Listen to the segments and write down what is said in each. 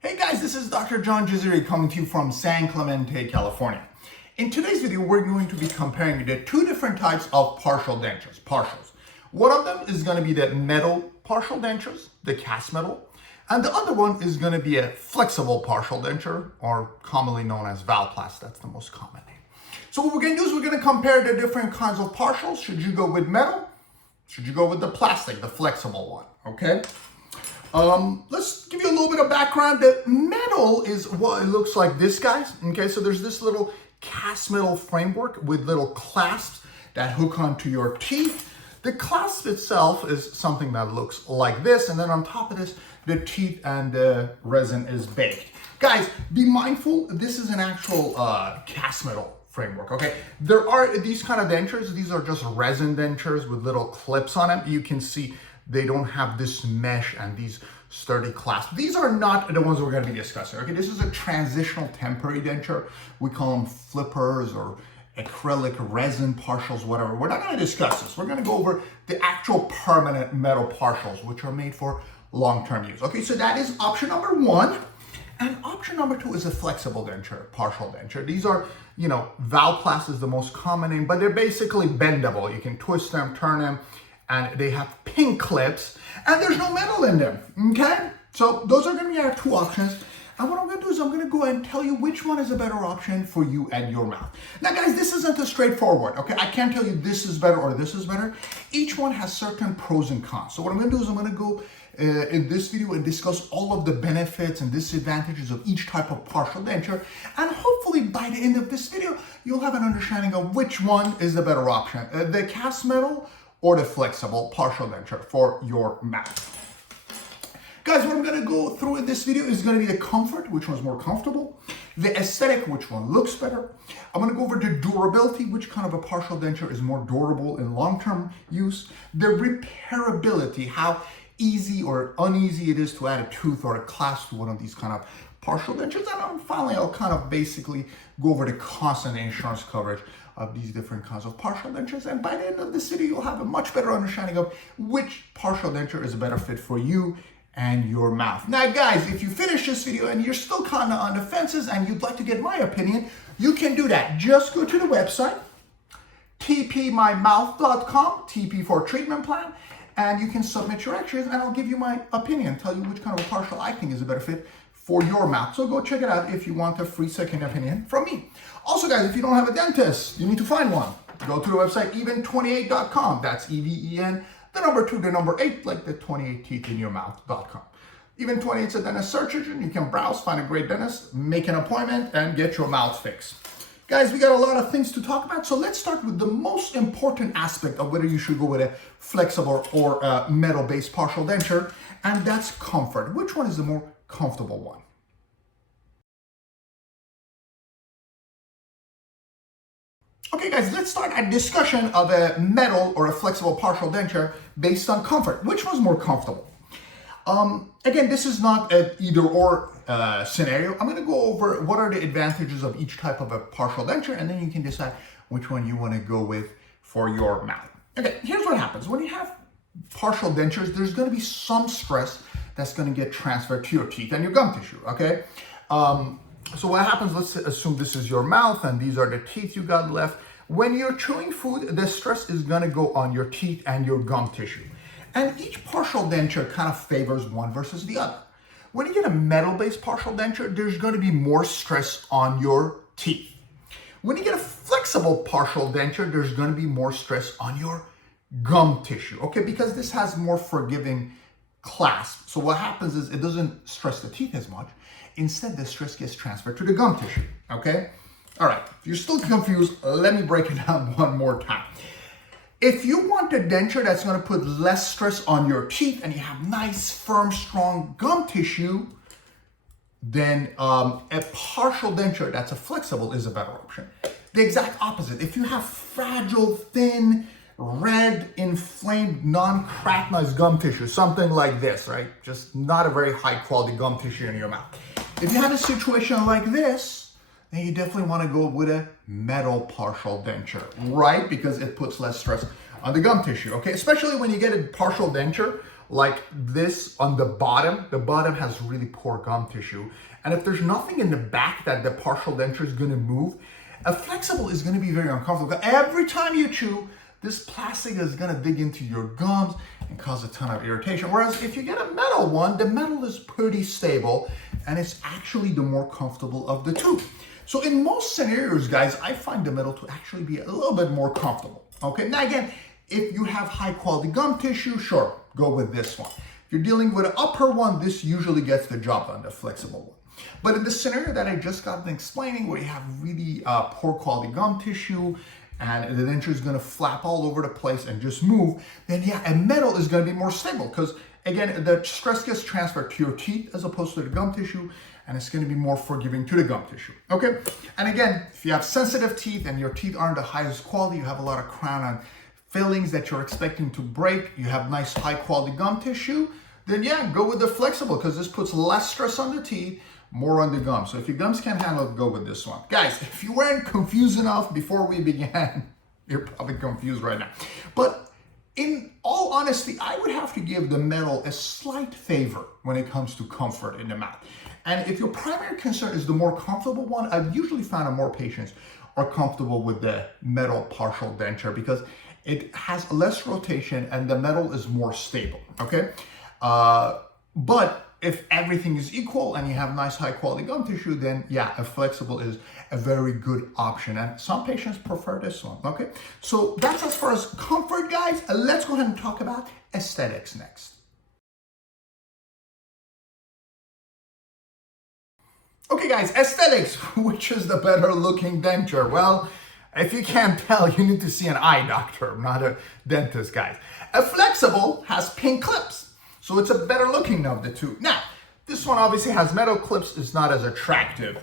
Hey guys, this is Dr. John Jizeri coming to you from San Clemente, California. In today's video, we're going to be comparing the two different types of partial dentures, partials. One of them is going to be the metal partial dentures, the cast metal, and the other one is going to be a flexible partial denture, or commonly known as Valplast. That's the most common name. So what we're going to do is we're going to compare the different kinds of partials. Should you go with metal? Should you go with the plastic, the flexible one? Okay. Let's give you a little bit of background. The metal is what it looks like this, guys. Okay, so there's this little cast metal framework with little clasps that hook onto your teeth. The clasp itself is something that looks like this, and then on top of this, the teeth and the resin is baked. Guys, be mindful, this is an actual cast metal framework, okay? There are these kind of dentures. These are just resin dentures with little clips on them. You can see they don't have this mesh and these sturdy clasps. These are not the ones we're going to be discussing, okay? This is a transitional temporary denture. We call them flippers or acrylic resin partials, whatever. We're not going to discuss this. We're going to go over the actual permanent metal partials, which are made for long-term use. Okay, so that is option number one. And option number two is a flexible denture, partial denture. These are, Valplast is the most common name, but they're basically bendable. You can twist them, turn them, and they have pin clips, and there's no metal in them, okay? So those are gonna be our two options. And what I'm gonna do is I'm gonna go ahead and tell you which one is a better option for you and your mouth. Now guys, this isn't a straightforward, okay? I can't tell you this is better or this is better. Each one has certain pros and cons. So what I'm gonna do is I'm gonna go in this video and discuss all of the benefits and disadvantages of each type of partial denture. And hopefully by the end of this video, you'll have an understanding of which one is the better option, the cast metal or the flexible partial denture for your mouth. Guys, what I'm gonna go through in this video is gonna be the comfort, which one's more comfortable, the aesthetic, which one looks better. I'm gonna go over the durability, which kind of a partial denture is more durable in long-term use, the repairability, how easy or uneasy it is to add a tooth or a clasp to one of these kind of partial dentures, and finally I'll kind of basically go over the cost and the insurance coverage of these different kinds of partial dentures. And by the end of this video, you'll have a much better understanding of which partial denture is a better fit for you and your mouth. Now guys, if you finish this video and you're still kind of on the fences and you'd like to get my opinion, you can do that. Just go to the website, tpmymouth.com, TP for treatment plan, and you can submit your extras and I'll give you my opinion, tell you which kind of a partial I think is a better fit for your mouth. So go check it out if you want a free second opinion from me. Also guys, if you don't have a dentist, you need to find one. Go to the website even28.com. That's EVEN, the number 2, the number 8, like the 28 teeth in your mouth.com. Even28 is a dentist search engine. You can browse, find a great dentist, make an appointment, and get your mouth fixed. Guys, we got a lot of things to talk about, so let's start with the most important aspect of whether you should go with a flexible or a metal-based partial denture, and that's comfort. Which one is the more comfortable one? Okay guys, let's start a discussion of a metal or a flexible partial denture based on comfort. Which one's more comfortable? Again, this is not an either or scenario. I'm gonna go over what are the advantages of each type of a partial denture, and then you can decide which one you wanna go with for your mouth. Okay, here's what happens. When you have partial dentures, there's gonna be some stress that's gonna get transferred to your teeth and your gum tissue, okay? So what happens, let's assume this is your mouth and these are the teeth you got left. When you're chewing food, the stress is gonna go on your teeth and your gum tissue. And each partial denture kind of favors one versus the other. When you get a metal-based partial denture, there's gonna be more stress on your teeth. When you get a flexible partial denture, there's gonna be more stress on your gum tissue, okay? Because this has more forgiving clasp. So what happens is it doesn't stress the teeth as much. Instead, the stress gets transferred to the gum tissue, okay? All right, if you're still confused, let me break it down one more time. If you want a denture that's gonna put less stress on your teeth and you have nice, firm, strong gum tissue, then a partial denture that's a flexible is a better option. The exact opposite, if you have fragile, thin, red, inflamed, non-keratinized gum tissue, something like this, right? Just not a very high quality gum tissue in your mouth. If you have a situation like this, then you definitely want to go with a metal partial denture, right? Because it puts less stress on the gum tissue, okay? Especially when you get a partial denture like this on the bottom has really poor gum tissue. And if there's nothing in the back that the partial denture is gonna move, a flexible is gonna be very uncomfortable. Every time you chew, this plastic is gonna dig into your gums and cause a ton of irritation. Whereas if you get a metal one, the metal is pretty stable and it's actually the more comfortable of the two. So in most scenarios, guys, I find the metal to actually be a little bit more comfortable. Okay, now again, if you have high quality gum tissue, sure, go with this one. If you're dealing with an upper one, this usually gets the job done, the flexible one. But in the scenario that I just got been explaining, where you have really poor quality gum tissue and the denture is gonna flap all over the place and just move, then yeah, a metal is gonna be more stable because again, the stress gets transferred to your teeth as opposed to the gum tissue, and it's gonna be more forgiving to the gum tissue, okay? And again, if you have sensitive teeth and your teeth aren't the highest quality, you have a lot of crown and fillings that you're expecting to break, you have nice high quality gum tissue, then yeah, go with the flexible because this puts less stress on the teeth, more on the gum. So if your gums can't handle it, go with this one. Guys, if you weren't confused enough before we began, you're probably confused right now. But in all honesty, I would have to give the metal a slight favor when it comes to comfort in the mouth. And if your primary concern is the more comfortable one, I've usually found that more patients are comfortable with the metal partial denture because it has less rotation and the metal is more stable, okay? But if everything is equal and you have nice high quality gum tissue, then yeah, a flexible is a very good option. And some patients prefer this one, okay? So that's as far as comfort, guys. Let's go ahead and talk about aesthetics next. Okay guys, aesthetics, which is the better looking denture? Well, if you can't tell, you need to see an eye doctor, not a dentist, guys. A flexible has pink clips. So it's a better looking of the two. Now, this one obviously has metal clips, it's not as attractive.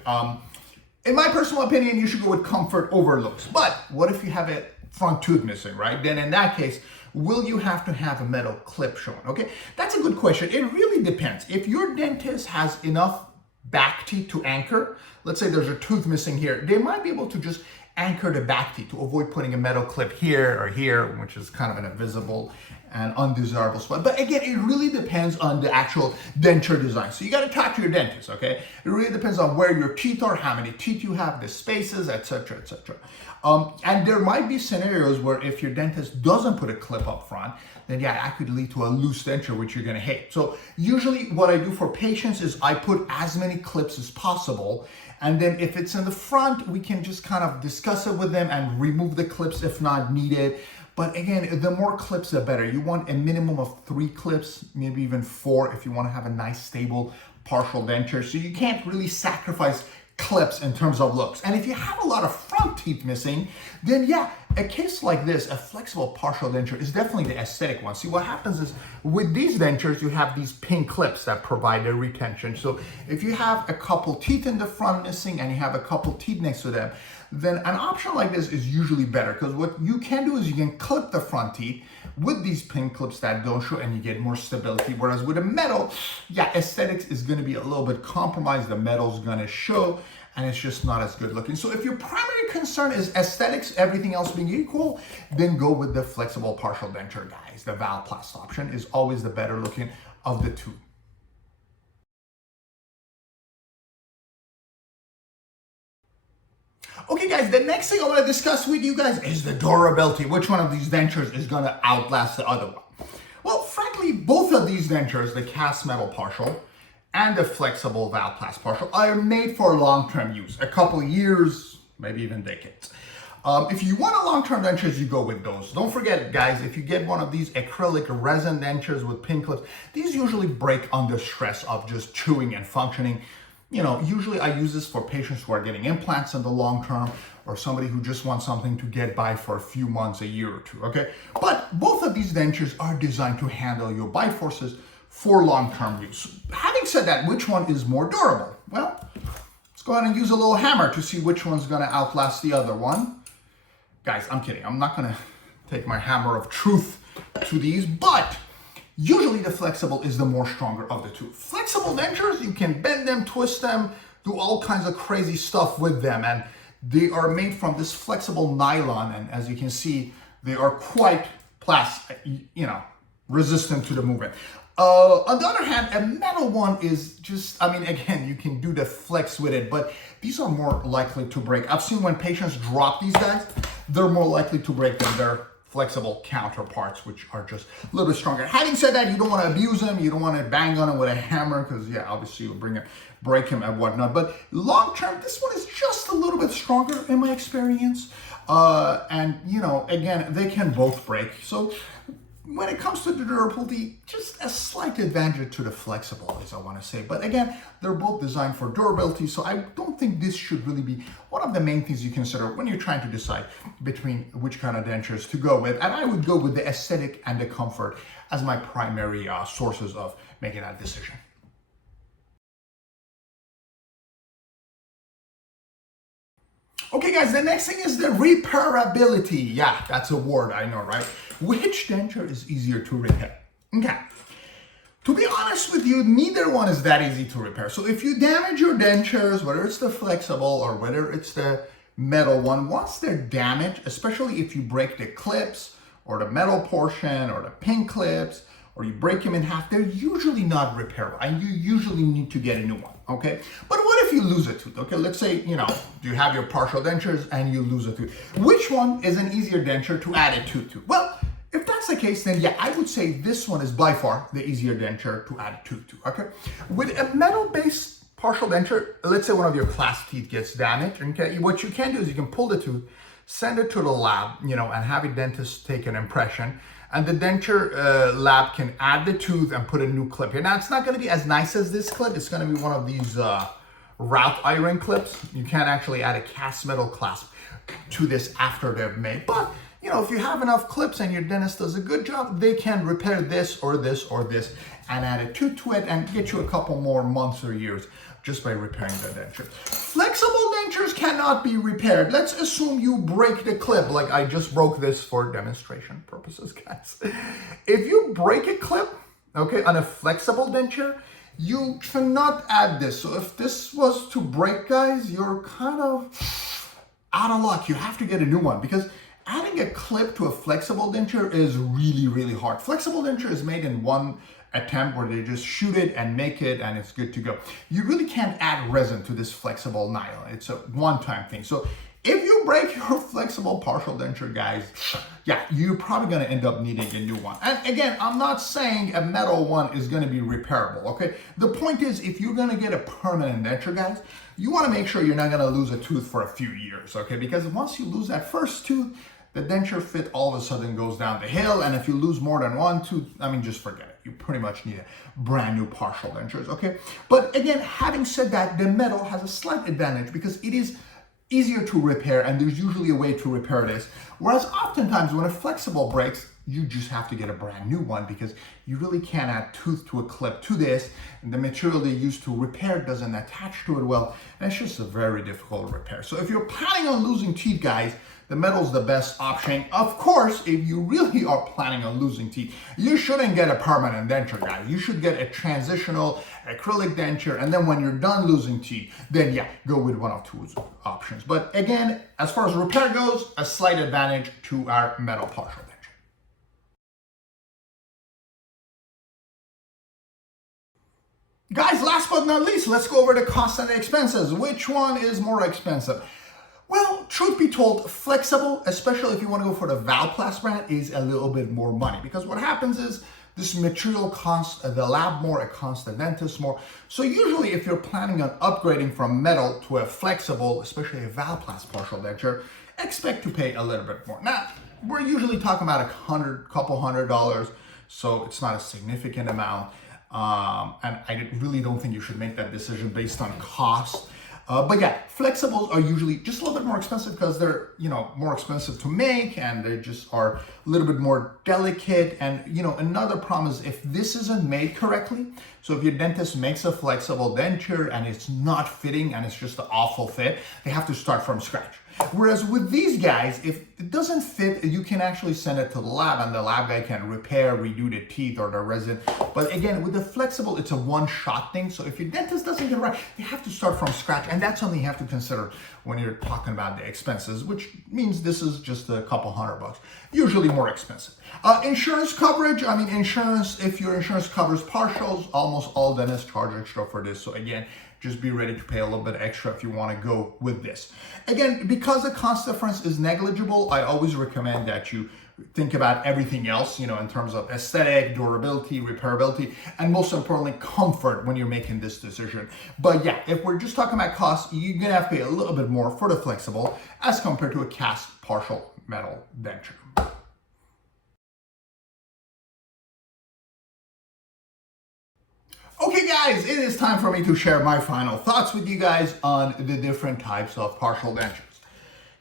In my personal opinion, you should go with comfort over looks. But what if you have a front tooth missing, right? Then in that case, will you have to have a metal clip shown, okay? That's a good question. It really depends. If your dentist has enough back teeth to anchor, let's say there's a tooth missing here, they might be able to just anchor the back teeth to avoid putting a metal clip here or here, which is kind of an invisible and undesirable spot. But again, it really depends on the actual denture design. So you got to talk to your dentist, okay? It really depends on where your teeth are, how many teeth you have, the spaces, etc., etc. And there might be scenarios where if your dentist doesn't put a clip up front, then yeah, that could lead to a loose denture, which you're gonna hate. So usually what I do for patients is I put as many clips as possible. And then if it's in the front, we can just kind of discuss it with them and remove the clips if not needed. But again, the more clips, the better. You want a minimum of 3 clips, maybe even 4 if you want to have a nice, stable, partial denture. So you can't really sacrifice clips in terms of looks. And if you have a lot of front teeth missing, then yeah, a case like this, a flexible partial denture is definitely the aesthetic one. See, what happens is with these dentures, you have these pin clips that provide the retention. So if you have a couple teeth in the front missing and you have a couple teeth next to them, then an option like this is usually better because what you can do is you can clip the front teeth with these pin clips that don't show and you get more stability. Whereas with a metal, yeah, aesthetics is going to be a little bit compromised. The metal's going to show and it's just not as good looking. So if your primary concern is aesthetics, everything else being equal, then go with the flexible partial denture, guys. The Valplast option is always the better looking of the two. Okay guys, the next thing I want to discuss with you guys is the durability. Which one of these dentures is going to outlast the other one? Well, frankly, both of these dentures, the cast metal partial and the flexible Valplast partial, are made for long-term use. A couple years, maybe even decades. If you want a long-term dentures, you go with those. Don't forget, guys, if you get one of these acrylic resin dentures with pin clips, these usually break under stress of just chewing and functioning. You know, usually I use this for patients who are getting implants in the long term or somebody who just wants something to get by for a few months, a year or two, okay? But both of these dentures are designed to handle your bite forces for long-term use. Having said that, which one is more durable? Well, let's go ahead and use a little hammer to see which one's gonna outlast the other one. Guys, I'm kidding. I'm not gonna take my hammer of truth to these, but usually the flexible is the more stronger of the two. Flexible dentures, you can bend them, twist them, do all kinds of crazy stuff with them. And they are made from this flexible nylon. And as you can see, they are quite plastic, you know, resistant to the movement. On the other hand, a metal one is just, I mean, again, you can do the flex with it, but these are more likely to break. I've seen when patients drop these guys, they're more likely to break than their flexible counterparts, which are just a little bit stronger. Having said that, you don't want to abuse them. You don't want to bang on them with a hammer because, yeah, obviously you'll break him and whatnot. But long term, this one is just a little bit stronger in my experience. And, you know, again, they can both break. So when it comes to the durability, just a slight advantage to the flexible, as I want to say. But again, they're both designed for durability, so I don't think this should really be one of the main things you consider when you're trying to decide between which kind of dentures to go with. And I would go with the aesthetic and the comfort as my primary sources of making that decision. Okay guys, the next thing is the repairability. Yeah, that's a word, I know, right? Which denture is easier to repair? Okay. To be honest with you, neither one is that easy to repair. So if you damage your dentures, whether it's the flexible or whether it's the metal one, once they're damaged, especially if you break the clips or the metal portion or the pin clips, or you break them in half, they're usually not repairable and you usually need to get a new one, okay? But what if you lose a tooth, okay? Let's say, you know, you have your partial dentures and you lose a tooth. Which one is an easier denture to add a tooth to? Well, if that's the case, then yeah, I would say this one is by far the easier denture to add a tooth to, okay? With a metal-based partial denture, let's say one of your clasp teeth gets damaged, okay? What you can do is you can pull the tooth, send it to the lab, you know, and have a dentist take an impression. And the denture lab can add the tooth and put a new clip here. Now, it's not going to be as nice as this clip. It's going to be one of these route iron clips. You can't actually add a cast metal clasp to this after they're made. But, you know, if you have enough clips and your dentist does a good job, they can repair this or this or this and add a tooth to it and get you a couple more months or years just by repairing the denture. Flexible dentures cannot be repaired. Let's assume you break the clip, like I just broke this for demonstration purposes, guys. If you break a clip, okay, on a flexible denture, you cannot add this. So if this was to break, guys, you're kind of out of luck. You have to get a new one because adding a clip to a flexible denture is really, really hard. Flexible denture is made in one attempt where they just shoot it and make it and it's good to go. You really can't add resin to this flexible nylon. It's a one-time thing. So if you break your flexible partial denture, guys, yeah, you're probably going to end up needing a new one. And again, I'm not saying a metal one is going to be repairable, okay? The point is, if you're going to get a permanent denture, guys, you want to make sure you're not going to lose a tooth for a few years, okay? Because once you lose that first tooth, the denture fit all of a sudden goes down the hill, and if you lose more than one tooth, I mean, just forget it. You pretty much need a brand new partial dentures, okay? But again, having said that, the metal has a slight advantage because it is easier to repair, and there's usually a way to repair this. Whereas oftentimes when a flexible breaks, you just have to get a brand new one because you really can't add tooth to a clip to this, and the material they use to repair doesn't attach to it well, and it's just a very difficult repair. So if you're planning on losing teeth, guys, the metal's the best option. Of course, if you really are planning on losing teeth, you shouldn't get a permanent denture, guys. You should get a transitional acrylic denture, and then when you're done losing teeth, then yeah, go with one of two options. But again, as far as repair goes, a slight advantage to our metal partial denture. Guys, last but not least, let's go over the costs and the expenses. Which one is more expensive? Well, truth be told, flexible, especially if you want to go for the Valplast brand, is a little bit more money because what happens is this material costs the lab more, it costs the dentist more. So usually if you're planning on upgrading from metal to a flexible, especially a Valplast partial denture, expect to pay a little bit more. Now, we're usually talking about couple $100, so it's not a significant amount. And I really don't think you should make that decision based on cost. But yeah, flexibles are usually just a little bit more expensive because they're, you know, more expensive to make and they just are a little bit more delicate. And, you know, another problem is if this isn't made correctly, So if your dentist makes a flexible denture and it's not fitting and it's just an awful fit, they have to start from scratch. Whereas with these guys, if it doesn't fit, you can actually send it to the lab and the lab guy can repair, redo the teeth or the resin. But again, with the flexible, it's a one-shot thing. So if your dentist doesn't get it right, you have to start from scratch. And that's something you have to consider when you're talking about the expenses, which means this is just a couple $100, usually more expensive. Insurance coverage, I mean, insurance, if your insurance covers partials, almost all dentists charge extra for this. So again, just be ready to pay a little bit extra if you want to go with this. Again, because the cost difference is negligible, I always recommend that you think about everything else, in terms of aesthetic, durability, repairability, and most importantly, comfort when you're making this decision. But yeah, if we're just talking about cost, you're gonna have to pay a little bit more for the flexible as compared to a cast partial metal denture. Okay guys, it is time for me to share my final thoughts with you guys on the different types of partial dentures.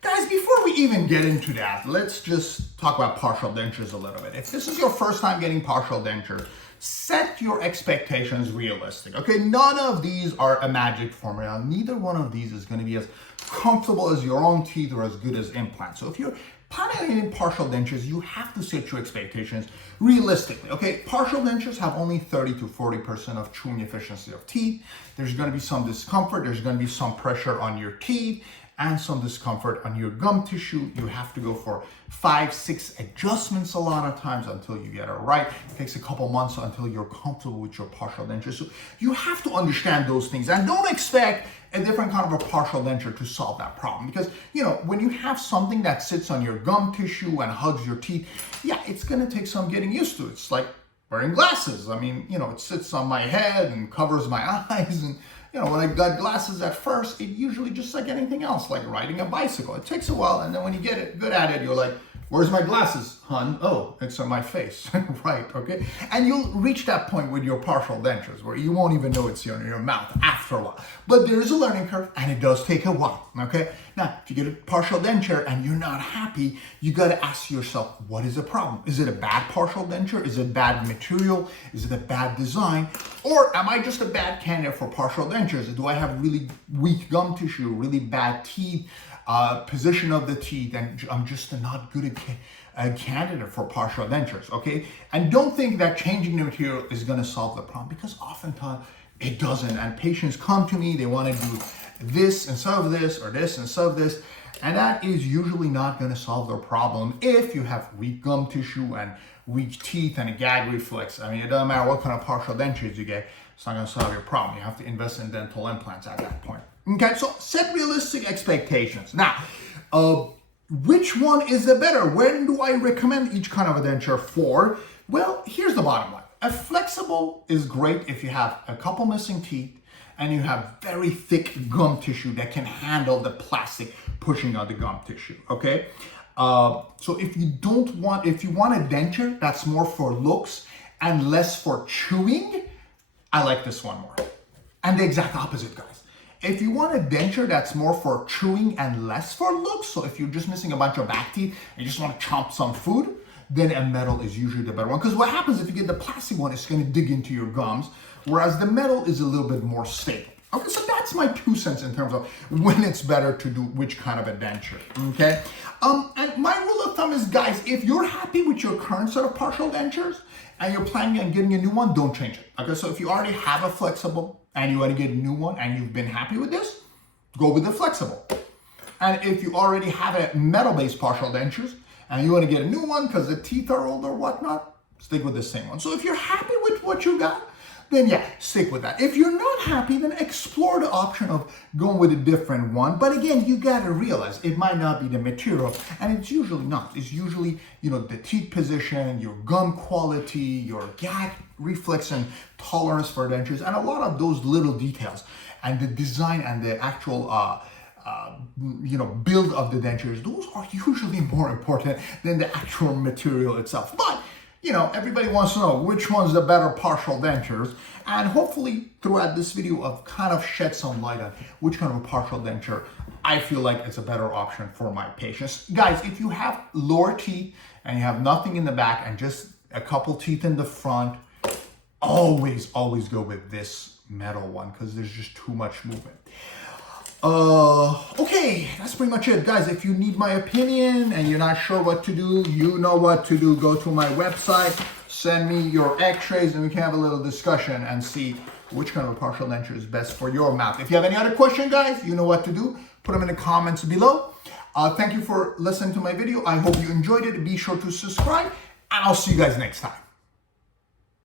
Guys, before we even get into that, let's just talk about partial dentures a little bit. If this is your first time getting partial denture, set your expectations realistic, okay? None of these are a magic formula. Neither one of these is gonna be as comfortable as your own teeth or as good as implants. So if you're planning on getting partial dentures, you have to set your expectations realistically, okay? Partial dentures have only 30 to 40% of chewing efficiency of teeth. There's gonna be some discomfort, there's gonna be some pressure on your teeth, and some discomfort on your gum tissue. You have to go for 5, 6 adjustments a lot of times until you get it right. It takes a couple months until you're comfortable with your partial denture. So you have to understand those things and don't expect a different kind of a partial denture to solve that problem. Because, when you have something that sits on your gum tissue and hugs your teeth, yeah, it's gonna take some getting used to. It's like wearing glasses. I mean, it sits on my head and covers my eyes, and when I got glasses at first, it usually just like anything else, like riding a bicycle. It takes a while, and then when you get it good at it, you're like, where's my glasses, hon? Oh, it's on my face, right, okay? And you'll reach that point with your partial dentures where you won't even know it's in your mouth after a while. But there is a learning curve, and it does take a while, okay? Now, if you get a partial denture and you're not happy, you gotta ask yourself, what is the problem? Is it a bad partial denture? Is it bad material? Is it a bad design? Or am I just a bad candidate for partial dentures? Do I have really weak gum tissue, really bad teeth, position of the teeth, and I'm just not good a candidate for partial dentures, okay? And don't think that changing the material is gonna solve the problem, because oftentimes it doesn't. And patients come to me, they wanna do this instead of this, or this instead of this, and that is usually not gonna solve the problem if you have weak gum tissue and weak teeth and a gag reflex. I mean, it doesn't matter what kind of partial dentures you get, it's not gonna solve your problem. You have to invest in dental implants at that point. Okay, so set realistic expectations. Now, which one is the better? When do I recommend each kind of a denture for? Well, here's the bottom line. A flexible is great if you have a couple missing teeth and you have very thick gum tissue that can handle the plastic pushing out the gum tissue, okay? So if you want a denture that's more for looks and less for chewing, I like this one more. And the exact opposite, guys. If you want a denture that's more for chewing and less for looks, so if you're just missing a bunch of back teeth and you just want to chomp some food, then a metal is usually the better one. Because what happens if you get the plastic one, it's going to dig into your gums, whereas the metal is a little bit more stable. Okay, so that's my 2 cents in terms of when it's better to do which kind of a denture, okay? And my rule of thumb is, guys, if you're happy with your current set of partial dentures and you're planning on getting a new one, don't change it. Okay, so if you already have a flexible and you want to get a new one and you've been happy with this, go with the flexible. And if you already have a metal-based partial dentures and you want to get a new one because the teeth are old or whatnot, stick with the same one. So if you're happy with what you got, then yeah, stick with that. If you're not happy, then explore the option of going with a different one. But again, you gotta realize it might not be the material, and it's usually not. It's usually, the teeth position, your gum quality, your gag reflex and tolerance for dentures, and a lot of those little details, and the design and the actual build of the dentures. Those are usually more important than the actual material itself. But everybody wants to know which one's the better partial dentures, and hopefully throughout this video I've kind of shed some light on which kind of a partial denture I feel like it's a better option for my patients. Guys, if you have lower teeth and you have nothing in the back and just a couple teeth in the front, always go with this metal one because there's just too much movement. Okay, that's pretty much it. Guys, if you need my opinion and you're not sure what to do, you know what to do. Go to my website, send me your x-rays, and we can have a little discussion and see which kind of a partial denture is best for your mouth. If you have any other question, guys, you know what to do. Put them in the comments below. Thank you for listening to my video. I hope you enjoyed it. Be sure to subscribe, and I'll see you guys next time.